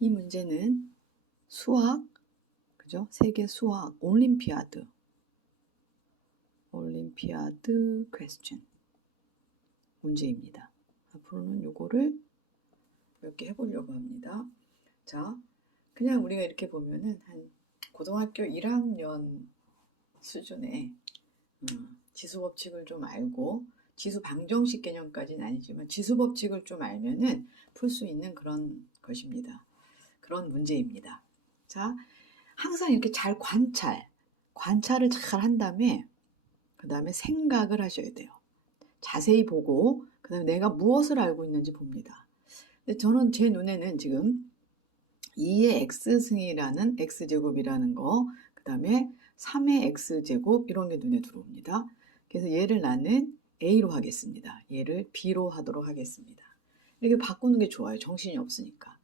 이 문제는 수학, 그죠? 세계 수학 올림피아드, 올림피아드 퀘스천 문제입니다. 앞으로는 요거를 몇 개 해보려고 합니다. 자, 그냥 우리가 이렇게 보면은 한 고등학교 1학년 수준의 음, 지수 법칙을 좀 알고 지수 방정식 개념까지는 아니지만 지수 법칙을 좀 알면은 풀 수 있는 그런 것입니다. 그런 문제입니다. 자, 항상 이렇게 잘 관찰, 관찰을 잘 한 다음에 그 다음에 생각을 하셔야 돼요. 자세히 보고 그 다음에 내가 무엇을 알고 있는지 봅니다. 근데 저는 제 눈에는 지금 2의 x승이라는 x제곱이라는 거, 그 다음에 3의 x제곱 이런 게 눈에 들어옵니다. 그래서 얘를 나는 a로 하겠습니다. 얘를 b로 하도록 하겠습니다. 이렇게 바꾸는 게 좋아요. 정신이 없으니까.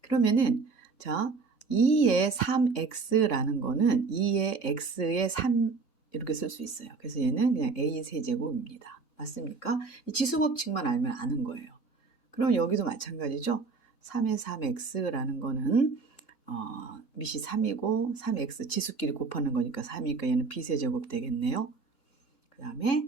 그러면은 자 2의 3x라는 거는 2의 x의 3 이렇게 쓸 수 있어요. 그래서 얘는 그냥 a 세제곱입니다. 맞습니까? 이 지수 법칙만 알면 아는 거예요. 그럼 여기도 마찬가지죠. 3의 3x라는 거는 어, 밑이 3이고 3x 지수끼리 곱하는 거니까 3이니까 얘는 b세제곱 되겠네요. 그 다음에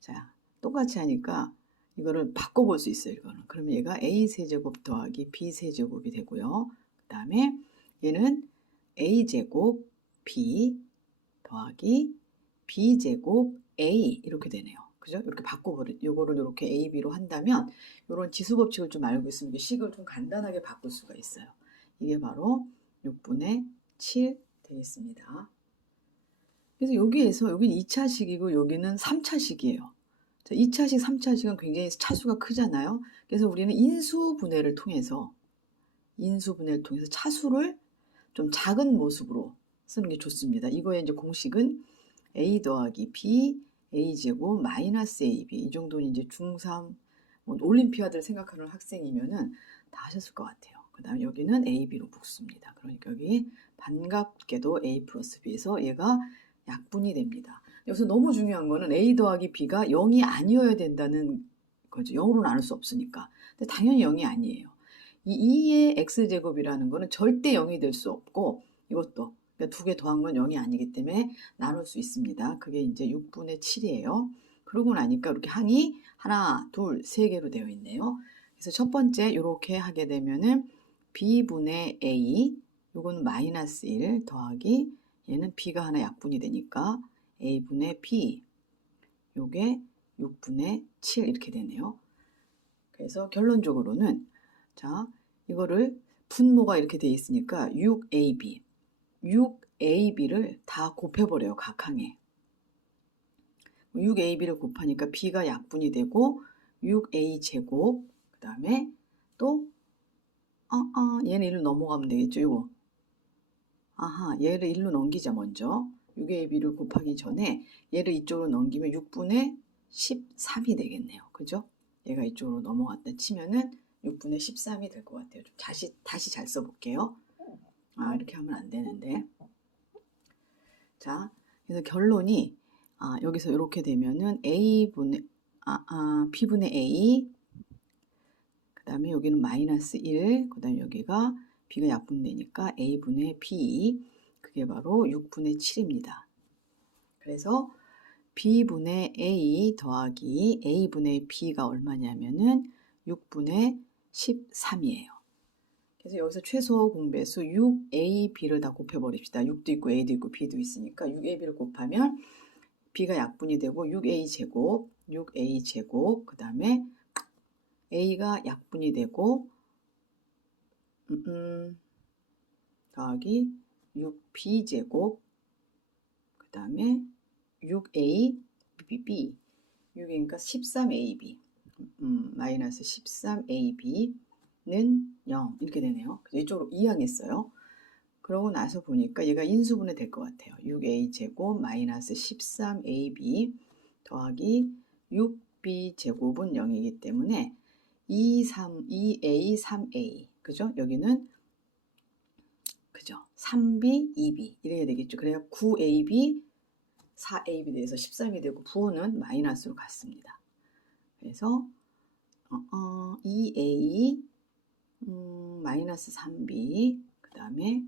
자 똑같이 하니까 이거를 바꿔볼 수 있어요. 이거는 그러면 얘가 a 세제곱 더하기 b 세제곱이 되고요. 그 다음에 얘는 a 제곱 b 더하기 b 제곱 a 이렇게 되네요. 그죠? 이렇게 바꿔버려. 요거를 이렇게 a, b로 한다면 이런 지수 법칙을 좀 알고 있으면 식을 좀 간단하게 바꿀 수가 있어요. 이게 바로 6분의 7 되겠습니다. 그래서 여기에서 여기는 2차식이고 여기는 3차식이에요. 2차식, 3차식은 굉장히 차수가 크잖아요. 그래서 우리는 인수분해를 통해서 인수분해를 통해서 차수를 좀 작은 모습으로 쓰는 게 좋습니다. 이거의 이제 공식은 a 더하기 b a 제곱 마이너스 ab 이 정도는 이제 중3 뭐 올림피아드를 생각하는 학생이면은 다 하셨을 것 같아요. 그다음 여기는 ab로 묶습니다. 그러니까 여기 반갑게도 a 플러스 b에서 얘가 약분이 됩니다. 여기서 너무 중요한 거는 a 더하기 b가 0이 아니어야 된다는 거죠. 0으로 나눌 수 없으니까. 근데 당연히 0이 아니에요. 이 2의 x제곱이라는 거는 절대 0이 될 수 없고 이것도 그러니까 두 개 더한 건 0이 아니기 때문에 나눌 수 있습니다. 그게 이제 6분의 7이에요. 그러고 나니까 이렇게 항이 하나, 둘, 세 개로 되어 있네요. 그래서 첫 번째 이렇게 하게 되면은 b분의 a 요거는 마이너스 1 더하기 얘는 b가 하나 약분이 되니까 a분의 b 요게 6분의 7 이렇게 되네요. 그래서 결론적으로는 자 이거를 분모가 이렇게 돼 있으니까 6ab 6ab를 다 곱해버려요 각항에. 6ab를 곱하니까 b가 약분이 되고 6a 제곱 그 다음에 또 아, 아, 얘는 1로 넘어가면 되겠죠 이거? 아하 얘를 1로 넘기자 먼저 6ab를 곱하기 전에 얘를 이쪽으로 넘기면 6분의 13이 되겠네요. 그죠? 얘가 이쪽으로 넘어갔다 치면은 6분의 13이 될 것 같아요. 좀 다시 다시 잘 써볼게요. 아 이렇게 하면 안 되는데. 자 그래서 결론이 아, 여기서 이렇게 되면은 a분의 아, 아, b분의 a 그 다음에 여기는 마이너스 1, 그 다음에 여기가 b가 약분되니까 a분의 b, 그게 바로 6분의 7입니다. 그래서 b분의 a 더하기 a분의 b가 얼마냐면은 6분의 13이에요. 그래서 여기서 최소 공배수 6ab를 다 곱해버립시다. 6도 있고 a도 있고 b도 있으니까 6ab를 곱하면 b가 약분이 되고 6a 제곱, 6a 제곱, 그 다음에 a가 약분이 되고 음, 음, 더하기 6b 제곱, 그 다음에 6a b, 6이니까 13ab, 음, 마이너스 13ab는 0 이렇게 되네요. 이쪽으로 이항했어요. 그러고 나서 보니까 얘가 인수분해 될 것 같아요. 6a 제곱 마이너스 13ab 더하기 6b 제곱은 0이기 때문에 2, 3, 2a, 3a 그죠? 여기는 그죠? 3b, 2b 이래야 되겠죠. 그래야 9ab, 4ab 돼서 13이 되고 부호는 마이너스로 갔습니다. 그래서 어, 어, 2a 음, 마이너스 3b 그 다음에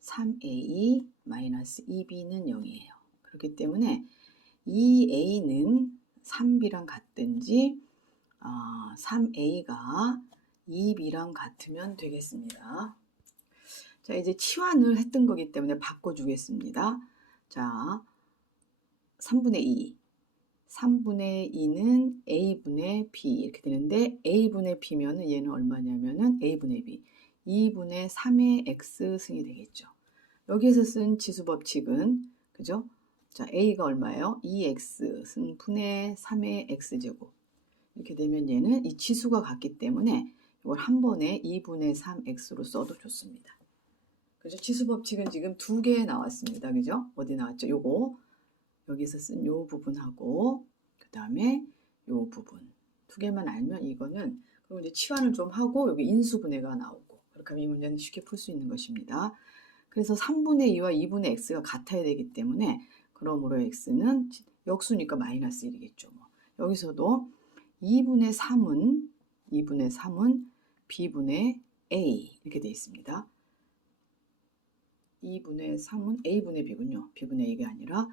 3a 마이너스 2b는 0이에요. 그렇기 때문에 2a는 3b랑 같든지 아, 3a가 2b랑 같으면 되겠습니다. 자, 이제 치환을 했던 거기 때문에 바꿔주겠습니다. 자, 3분의 2. 3분의 2는 a분의 b 이렇게 되는데 a분의 b면은 얘는 얼마냐면은 a분의 b. 2분의 3의 x승이 되겠죠. 여기에서 쓴 지수 법칙은 그죠? 자, a가 얼마예요? 2x 승분의 3의 x제곱. 이렇게 되면 얘는 이 지수가 같기 때문에 이걸 한 번에 2분의 3x로 써도 좋습니다. 그죠? 지수 법칙은 지금 두 개 나왔습니다. 그죠? 어디 나왔죠? 요거 여기서 쓴 요 부분하고 그 다음에 요 부분 두 개만 알면 이거는 그리고 이제 치환을 좀 하고 여기 인수분해가 나오고 그렇게 하면 이 문제는 쉽게 풀 수 있는 것입니다. 그래서 3분의 2와 2분의 x가 같아야 되기 때문에 그러므로 x는 역수니까 마이너스 1이겠죠. 뭐. 여기서도 2분의 3은 2분의 3은 b분의 a 이렇게 되어 있습니다. 2분의 3은 a분의 b군요. b분의 a가 아니라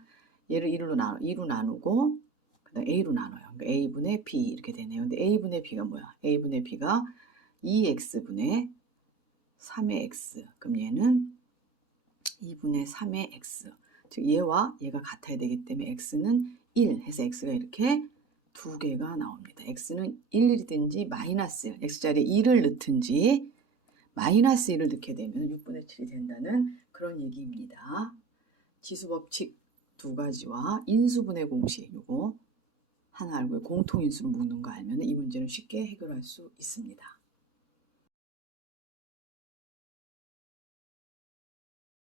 얘를 2로, 나누, 2로 나누고 그다음 a로 나눠요. 그러니까 a분의 b 이렇게 되네요. 근데 a분의 b가 뭐야? a분의 b가 2x분의 3의 x. 그럼 얘는 2분의 3의 x. 즉 얘와 얘가 같아야 되기 때문에 x는 1 해서 x가 이렇게 두 개가 나옵니다. x는 1이든지 마이너스 x자리에 2를 넣든지 마이너스 1을 넣게 되면 6분의 7이 된다는 그런 얘기입니다. 지수 법칙 두 가지와 인수분해 공식 요거 하나 알고 공통인수로 묶는 거 알면 이 문제는 쉽게 해결할 수 있습니다.